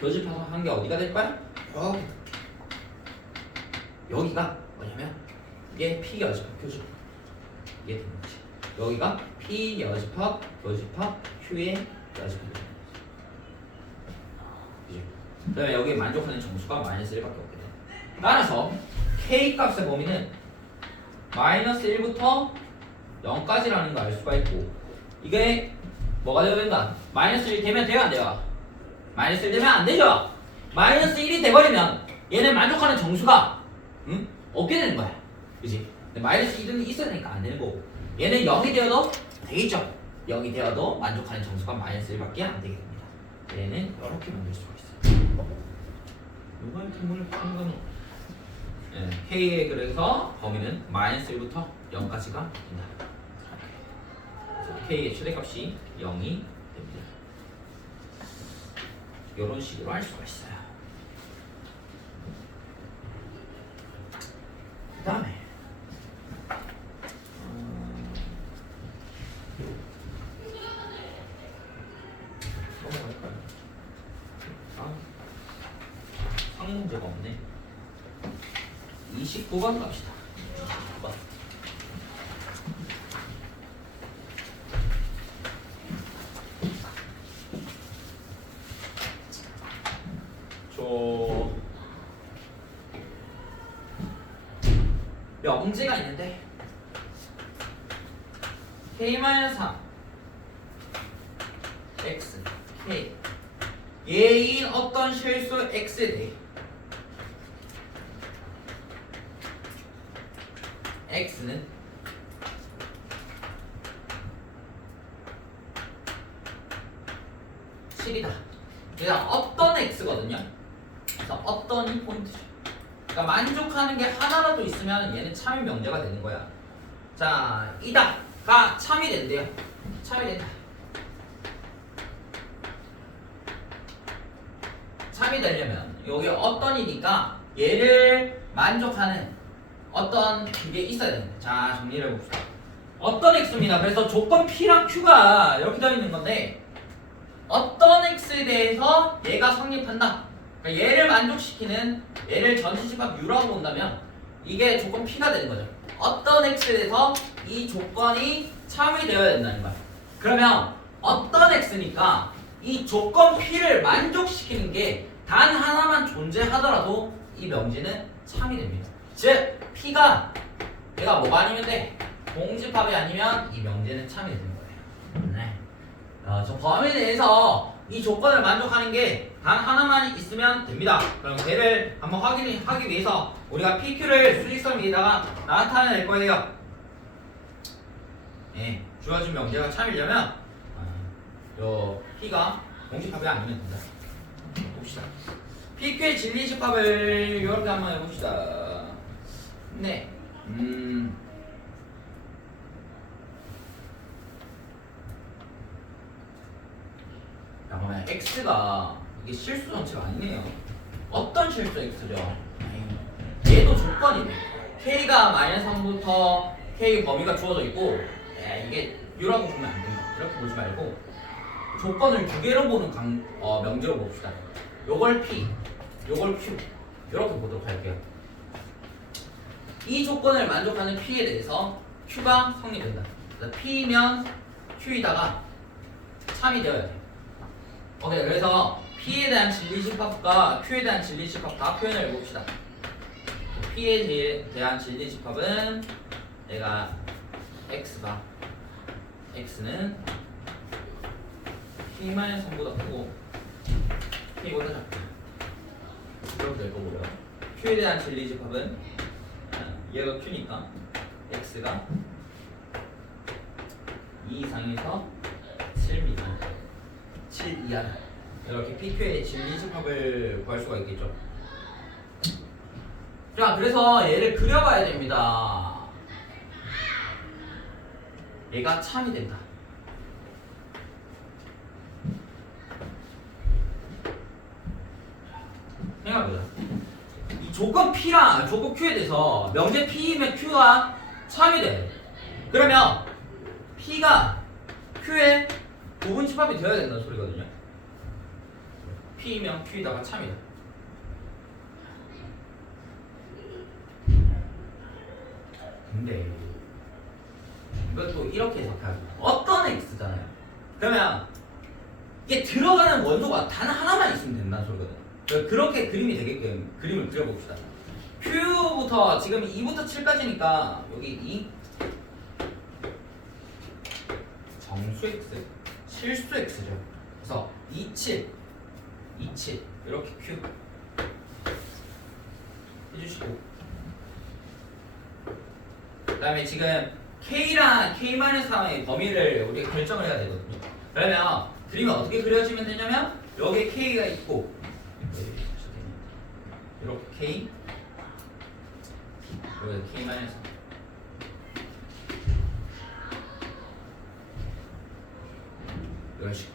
교집합한 게 어디가 될 거야? 이렇게. 여기가 뭐냐면 이게 P 여집합 교집합. 이게 되는 거지. 여기가 P 여집합 교집합 Q의 여집합. 그죠? 그다음에 여기에 만족하는 정수가 마이너스 1밖에 없게 돼. 따라서 K 값의 범위는 마이너스 1부터 0까지라는 거 알 수가 있고, 이게 뭐가 되어야 된다? 마이너스 1 되면 돼요 안 돼요? 마이너스 1 되면 안 되죠? 마이너스 1이 돼버리면 얘는 만족하는 정수가 없게 되는 거야. 그치? 마이너스 1은 있어야 되니까 안 되는 거고, 얘는 0이 되어도 되겠죠? 0이 되어도 만족하는 정수가 마이너스 1밖에 안 되게 됩니다. 얘는 이렇게 만들 수가 있어요. 요거의 기문을 푸는 거는 K의 그래서 범위는 마이너스 1부터 0까지가 된다. 그래서 K의 최대값이 0이 됩니다. 이런 식으로 할 수가 있어요. 그 다음에 넘어갈까요? 상문제가 없네. 29번 갑시다. 29번. 명제가 있는데 K-3 X K 얘인 어떤 실수 X에 대해 X는 실이다. 그냥 어떤 X거든요. 그래서 어떤이 포인트죠. 그러니까 만족하는 게 하나라도 있으면 얘는 참이 명제가 되는 거야. 자, 이다가 참이 된대요. 참이 된다. 참이 되려면 여기 어떤이니까 얘를 만족하는 어떤 그게 있어야 됩니다. 자, 정리를 해봅시다. 어떤 X입니다. 그래서 조건 P랑 Q가 이렇게 되어 있는 건데, 어떤 X에 대해서 얘가 성립한다. 그러니까 얘를 만족시키는, 얘를 전치집합 U라고 본다면 이게 조건 P가 되는 거죠. 어떤 X에 대해서 이 조건이 참이 되어야 된다는 거야. 그러면 어떤 X니까 이 조건 P를 만족시키는 게 단 하나만 존재하더라도 이 명제는 참이 됩니다. 즉 P가 얘가 뭐가 아니면 돼? 공집합이 아니면 이 명제는 참이 되는 거예요. 네. 저 범위 내에서 이 조건을 만족하는 게 단 하나만 있으면 됩니다. 그럼 걔를 한번 확인하기 위해서 우리가 PQ를 수직선 위에다가 나타낼 거예요. 예, 주어진 명제가 참이려면 요 P가 공집합이 아니면 된다. 봅시다. PQ의 진리집합을 이렇게 한번 해봅시다. 네. 그러면 X가 이게 실수 전체가 아니네요. 어떤 실수 X죠? 얘도 조건이네. K가 마이너스 3부터 K 범위가 주어져 있고 이게 U라고 보면 안 된다. 이렇게 보지 말고 조건을 두 개로 보는 명제로 봅시다. 요걸 P, 요걸 Q 이렇게 보도록 할게요. 이 조건을 만족하는 P에 대해서 Q가 성립된다. 그래서 P면 Q이다가 참이 되어야 돼. 오케이, 그래서 P에 대한 진리집합과 Q에 대한 진리집합 다 표현을 해봅시다. P에 대한 진리집합은 내가 X가 X는 P-3보다 크고 P보다 작다. 이렇게 될 거고요. Q에 대한 진리집합은 얘가 Q니까 X가 2 이상에서 7 미만 7 이하 이렇게 PQ의 진리집합을 구할 수가 있겠죠. 자, 그래서 얘를 그려봐야 됩니다. 얘가 참이 된다. 생각해보자. 이 조건 P랑 조건 Q에 대해서 명제 P이면 Q가 참이 돼. 그러면 P가 Q의 부분 집합이 되어야 된다는 소리거든요. P이면 Q에다가 참이다. 근데 이것도 이렇게 해석하죠. 어떤 X잖아요. 그러면 이게 들어가는 원소가 단 하나만 있으면 된다는 소리거든요. 그렇게 그림이 되게끔 그림을 그려봅시다. Q부터 지금 2부터 7까지니까 여기 2 정수 X, 실수 X죠. 그래서 27, 27 이렇게 Q 해주시고 그 다음에 지금 K랑 K-3의 범위를 우리가 결정을 해야 되거든요. 그러면 그림이 어떻게 그려지면 되냐면 여기에 K가 있고 이렇게 K 여기 K-3 이런 식으로.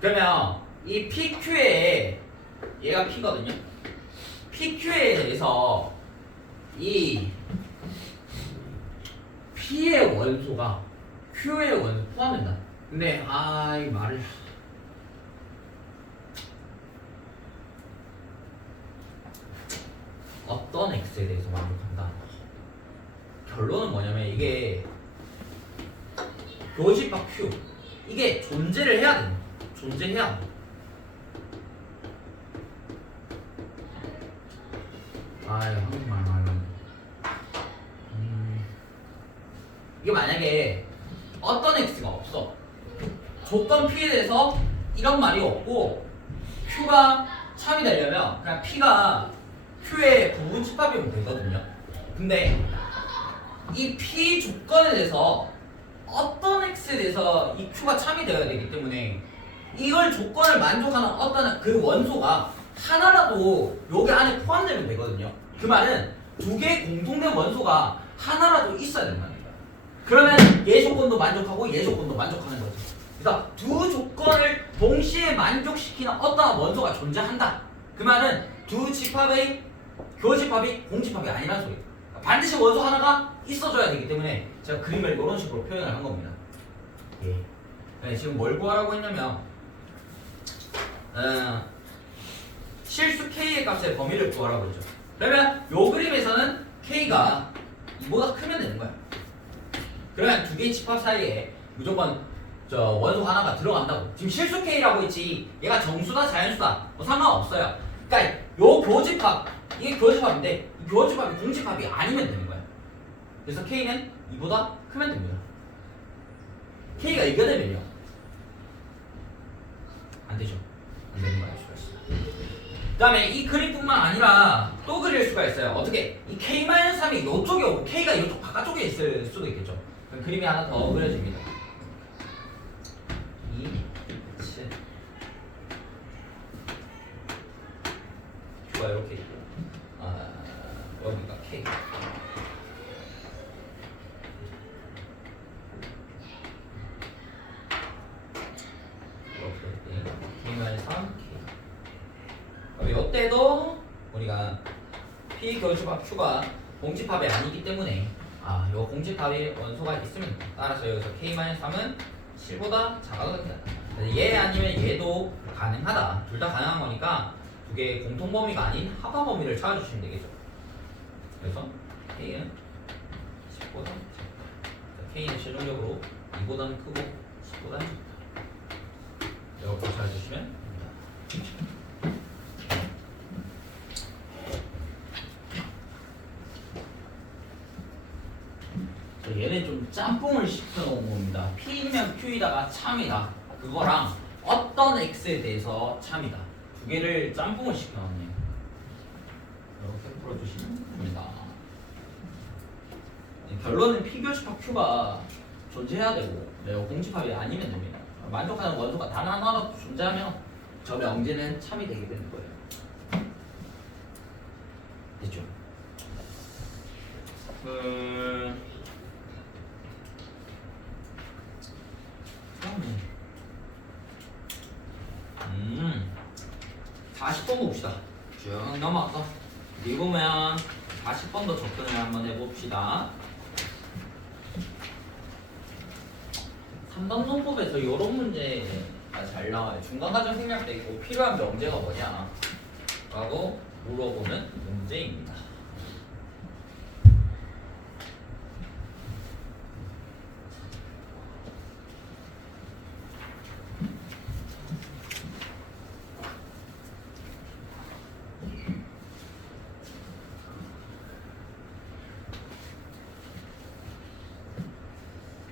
그러면 이 PQ에 얘가 P거든요. PQ에 대해서 이 P의 원소가 Q의 원소 포함된다. 근데 이 말을 어떤 X에 대해서 만족한다. 결론은 뭐냐면 이게 교집합 Q 이게 존재를 해야 됩니다. 존재해야 합니다. 한국말 말하면 이게 만약에 어떤 X가 없어 조건 P에 대해서 이런 말이 없고 Q가 참이 되려면 그냥 P가 Q의 부분 집합이면 되거든요. 근데 이 P 조건에 대해서 어떤 X에 대해서 이 Q가 참이 되어야 되기 때문에 이걸 조건을 만족하는 어떤 그 원소가 하나라도 여기 안에 포함되면 되거든요. 그 말은 두 개의 공통된 원소가 하나라도 있어야 된다는 거예요. 그러면 얘 조건도 만족하고 얘 조건도 만족하는 거죠. 그래서 두 조건을 동시에 만족시키는 어떤 원소가 존재한다. 그 말은 두 집합의 교집합이 공집합이 아니라는 소리예요. 반드시 원소 하나가 있어줘야 되기 때문에 제가 그림을 이런 식으로 표현을 한 겁니다. 예. 네, 지금 뭘 구하라고 했냐면 실수 K의 값의 범위를 구하라고 했죠. 그러면 요 그림에서는 K가 이보다 크면 되는 거야. 그러면 두 개의 집합 사이에 무조건 원소 하나가 들어간다고. 지금 실수 K라고 했지 얘가 정수다 자연수다 뭐 상관없어요. 그러니까 요 교집합 이게 교집합인데 이 교집합이 공집합이 아니면 되는 거야. 그래서 K는 이보다 크면 됩니다. K가 이겨내면요 안 되죠. 안 되는 거 알 수가 있어요. 그 다음에 이 그림뿐만 아니라 또 그릴 수가 있어요. 어떻게? 이 K-3이 이쪽에 오고 K가 이쪽 바깥쪽에 있을 수도 있겠죠. 그럼 그림이 하나 더 그려집니다. 2, 7 Q가 이렇게 있고 여기가 K K-3 K 이때도 우리가 P P 교집합 Q가 공집합이 아니기 때문에 요 공집합이 원소가 있습니다. 따라서 여기서 K-3은 7보다 작아진다. 얘 아니면 얘도 가능하다. 둘 다 가능한 거니까 두 개의 공통 범위가 아닌 합화 범위를 찾아주시면 되겠죠. 그래서 K는 10보다 작다. K는 최종적으로 2보다는 크고 10보다는 작다. 이렇게 찾아주시면 됩니다. 얘는 좀 짬뽕을 시켜놓은 겁니다. P면 Q이다가 참이다. 그거랑 어떤 X에 대해서 참이다. 두 개를 짬뽕을 시켜놨네요. 이렇게 풀어주시면 됩니다. 결론은 P 교집합 Q가 존재해야 되고 공집합이 아니면 됩니다. 만족하는 원소가 단 하나라도 존재하면 저 명제는 참이 되게 되는 거예요. 됐죠? 그러면 40번 봅시다. 쭉 넘어가서 읽으면 40번도 접근을 한번 해봅시다. 3번 논법에서 이런 문제가 잘 나와요. 중간과정 생략돼 있고 필요한 명제가 뭐냐 라고 물어보는 문제입니다.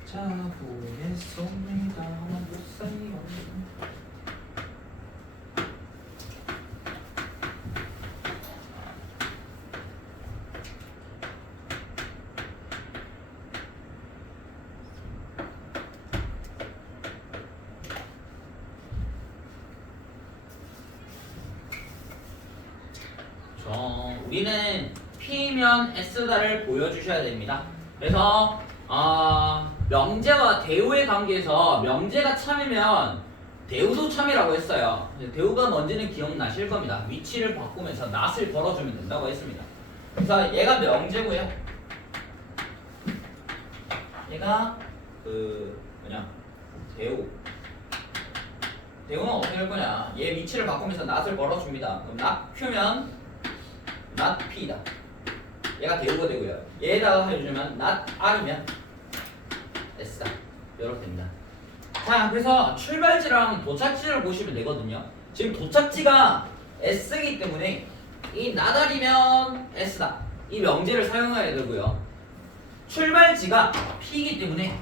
자, 보겠습니다. 못사요. 우리는 P면 S다를 보여주셔야 됩니다. 그래서 명제와 대우의 관계에서 명제가 참이면 대우도 참이라고 했어요. 대우가 뭔지는 기억나실 겁니다. 위치를 바꾸면서 낫을 걸어주면 된다고 했습니다. 그래서 얘가 명제고요. 얘가 대우. 대우는 어떻게 할 거냐? 얘 위치를 바꾸면서 낫을 걸어줍니다. 그럼 낫 Q면 낫 P다. 얘가 대우가 되고요. 얘에다가 해주면 낫 R이면 S다. 이렇게 됩니다. 자, 그래서 출발지랑 도착지를 보시면 되거든요. 지금 도착지가 S이기 때문에 이 나달이면 S다. 이 명제를 사용해야 되고요. 출발지가 P이기 때문에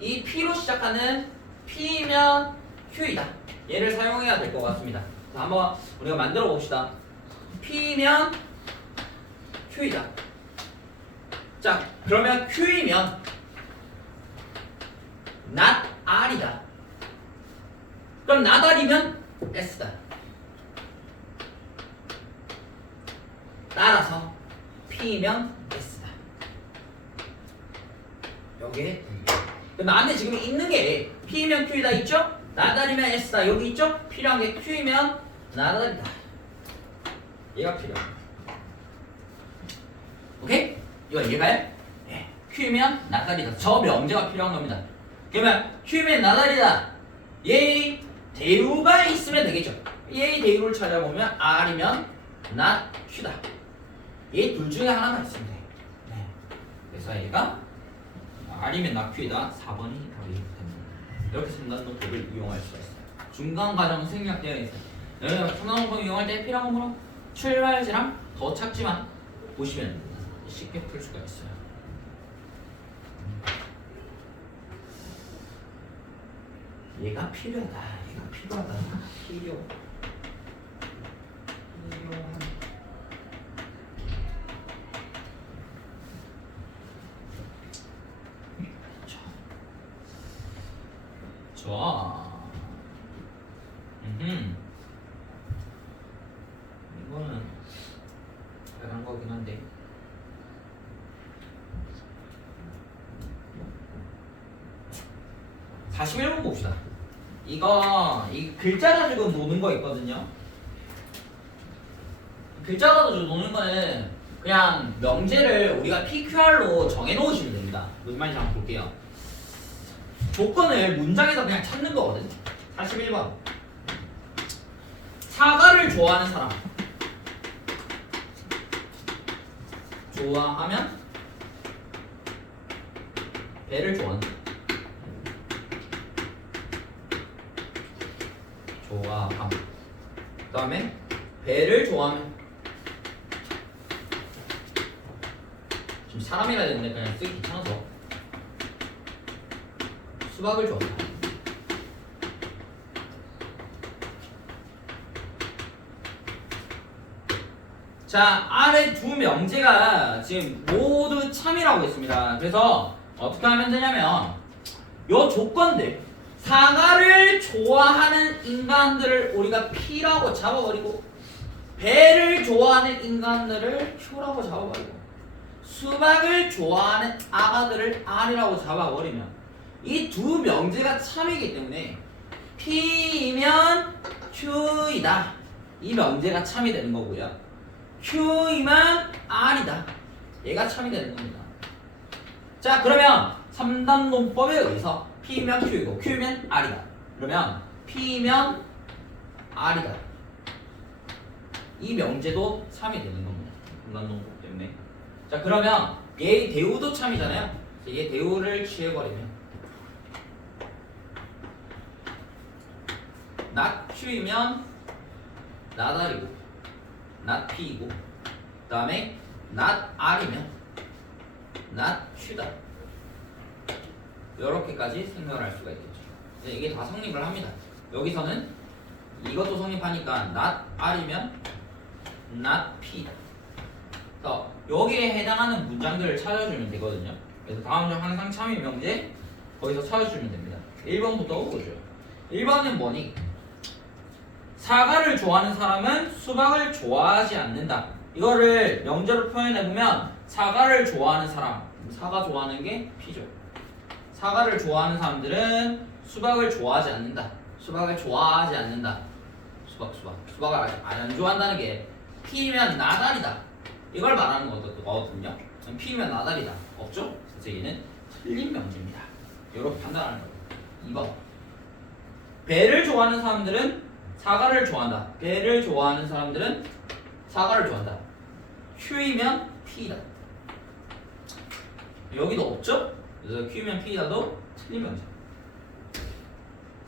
이 P로 시작하는 P면 Q이다. 얘를 사용해야 될 것 같습니다. 자, 한번 우리가 만들어 봅시다. P면 Q이다. 자, 그러면 Q이면 not R이다. 그럼 not R이면 S다. 따라서 P면 S다. 여기에 그럼 안에 지금 있는 게 P면 Q이다 있죠? not R이면 S다. 여기 있죠? 필요한 게 Q이면 not R이다. 얘가 필요해. 오케이? 이거 이해가요? 예. Q면 나달이다. 저 명제가 필요한 겁니다. 그러면 Q면 나달이다. 얘의 대우가 있으면 되겠죠. 얘의 대우를 찾아보면 R이면 not Q다. 얘 둘 중에 하나만 있으면 돼. 네. 그래서 얘가 R이면 not Q이다. 4번이 답이 됩니다. 이렇게 3단 논법을 이용할 수가 있어요. 중간 과정 생략되어 있어요. 여러분 3단 논법 이용할 때 필요한 거는 출발지랑 도착지만 보시면 쉽게 풀 수가 있어요. 얘가 필요하다. 얘가 필요하다. 필요한. 좋아. 이거는 잘한 거긴 한데. 다시 1번 봅시다. 이 글자 가지고 노는 거 있거든요. 글자가도 노는 거는 그냥 명제를 우리가 PQR로 정해놓으시면 됩니다. 무슨 말인지 한번 볼게요. 조건을 문장에서 그냥 찾는 거거든. 41번. 사과를 좋아하는 사람. 좋아하면 배를 좋아한다. 좋아함. 그 다음에 배를 좋아하면 지금 사람이라 했는데 그냥 쓰기 귀찮아서 수박을 좋아한다. 자, 아래 두 명제가 지금 모두 참이라고 했습니다. 그래서 어떻게 하면 되냐면 요 조건들 사과를 좋아하는 인간들을 우리가 P라고 잡아버리고 배를 좋아하는 인간들을 Q라고 잡아버리고 수박을 좋아하는 아가들을 R이라고 잡아버리면 이 두 명제가 참이기 때문에 P이면 Q이다. 이 명제가 참이 되는 거고요. Q이면 R이다. 얘가 참이 되는 겁니다. 자, 그러면 3단 논법에 의해서 P면 Q이고 Q면 R이다. 그러면 P면 R이다. 이 명제도 참이 되는 겁니다. 3단 논법 때문에. 자, 그러면 얘의 대우도 참이잖아요. 얘 대우를 취해버리면 not Q이면 not R이고 not P이고 그 다음에 not R이면 not Q다. 이렇게까지 생각을 할 수가 있겠죠. 이게 다 성립을 합니다. 여기서는 이것도 성립하니까 not R이면 not P다. 그래서 여기에 해당하는 문장들을 찾아주면 되거든요. 그래서 다음 중 항상 참이 명제 거기서 찾아주면 됩니다. 1번부터 보죠. 1번은 뭐니? 사과를 좋아하는 사람은 수박을 좋아하지 않는다. 이거를 명제로 표현해보면 사과를 좋아하는 사람, 사과 좋아하는 게 P죠. 사과를 좋아하는 사람들은 수박을 좋아하지 않는다. 수박을 좋아하지 않는다. 수박을 안 좋아한다는 게 P면 나달이다. 이걸 말하는 거거든요. P면 나달이다. 없죠? 그래서 얘는 틀린 명제입니다. 이렇게 판단하는 거예요. 2번. 배를 좋아하는 사람들은 사과를 좋아한다. 배를 좋아하는 사람들은 사과를 좋아한다. Q이면 P다. 여기도 없죠? 그래서 Q면 P다도 틀린 명제.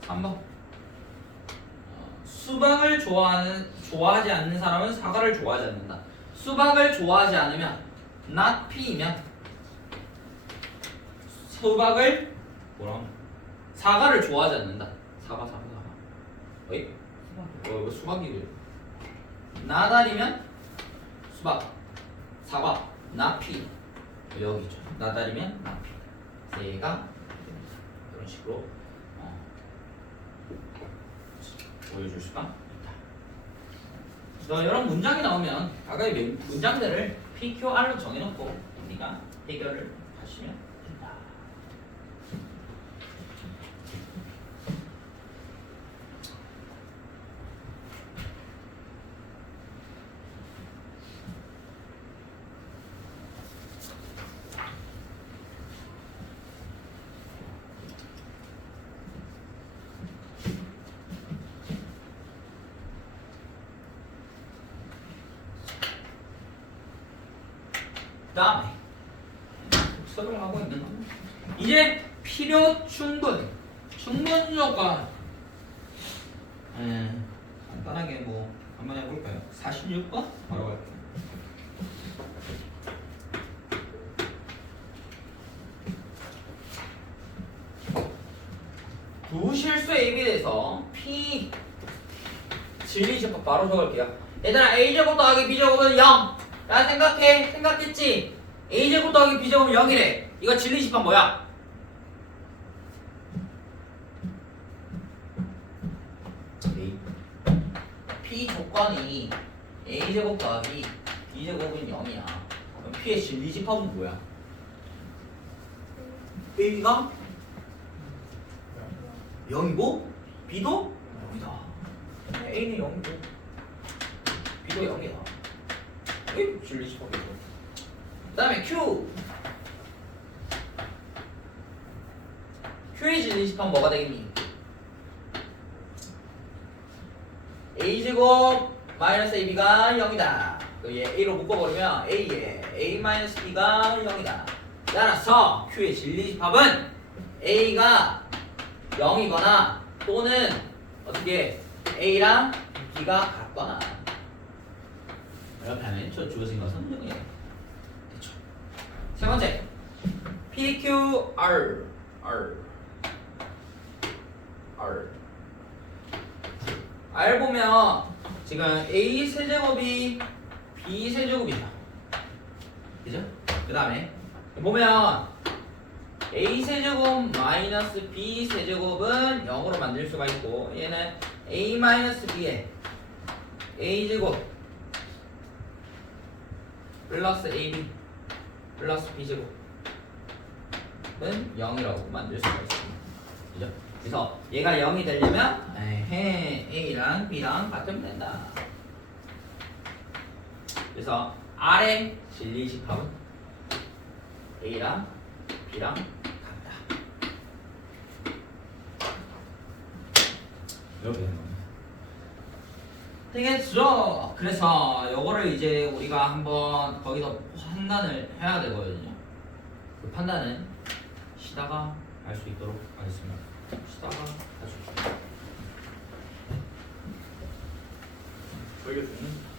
3번. 수박을 좋아하지 않는 사람은 사과를 좋아하지 않는다. 수박을 좋아하지 않으면 not P이면 수박을 사과를 좋아하지 않는다. 사과. 어이? 수박이 나달이면 수박, 사과, 나피 여기죠. 나달이면 나피 얘가 이런 식으로 보여줄 수가 있다. 그래서 이런 문장이 나오면 각각의 문장들을 PQR로 정해놓고 우리가 해결을 하시면 된다. 다음에 복습을 하고 있는 겁니다. 이제 필요 충분 조건 간단하게 뭐 한번 해볼까요? 46번 바로 갈게요. 두 실수 A에 대해서 P 진리집합 바로 적을게요. 얘들아 A제곱 더하기 B제곱은 0. 야 생각했지? A제곱 더하기 B제곱은 0이래. 이거 진리집합 뭐야? P 조건이 A제곱 더하기 B제곱은 0이야. 그럼 P의 진리집합은 뭐야? A가 0이고 B도 0이다. A는 0이고 B도 0이다. K 진리집합이죠. 그 다음에 Q. Q의 진리집합은 뭐가 되겠니? A제곱 마이너스 AB가 0이다. 얘 A로 묶어버리면 A에 A 마이너스 B가 0이다. 따라서 Q의 진리집합은 A가 0이거나 또는 어떻게 A랑 B가 같거나 이렇게 하면 주어진 것은 0이에요. 됐죠? 세 번째 PQR R 보면 지금 A 세제곱이 B 세제곱이죠. 그죠? 그 다음에 보면 A 세제곱 마이너스 B 세제곱은 0으로 만들 수가 있고 얘는 A 마이너스 B에 A 제곱 플러스 AB 플러스 B 제곱은 0이라고 만들 수가 있습니다. 그죠? 그래서 얘가 0이 되려면 A랑 B랑 같으면 된다. 그래서 R의 진리집합은 A랑 B랑 같다. 이렇게 되는 겁니다. 되겠죠? 그래서 요거를 이제 우리가 한번 거기서 판단을 해야 되거든요. 그 판단은 쉬다가 할 수 있도록 하겠습니다. 쉬다가 할 수 있도록. 저희가 듣는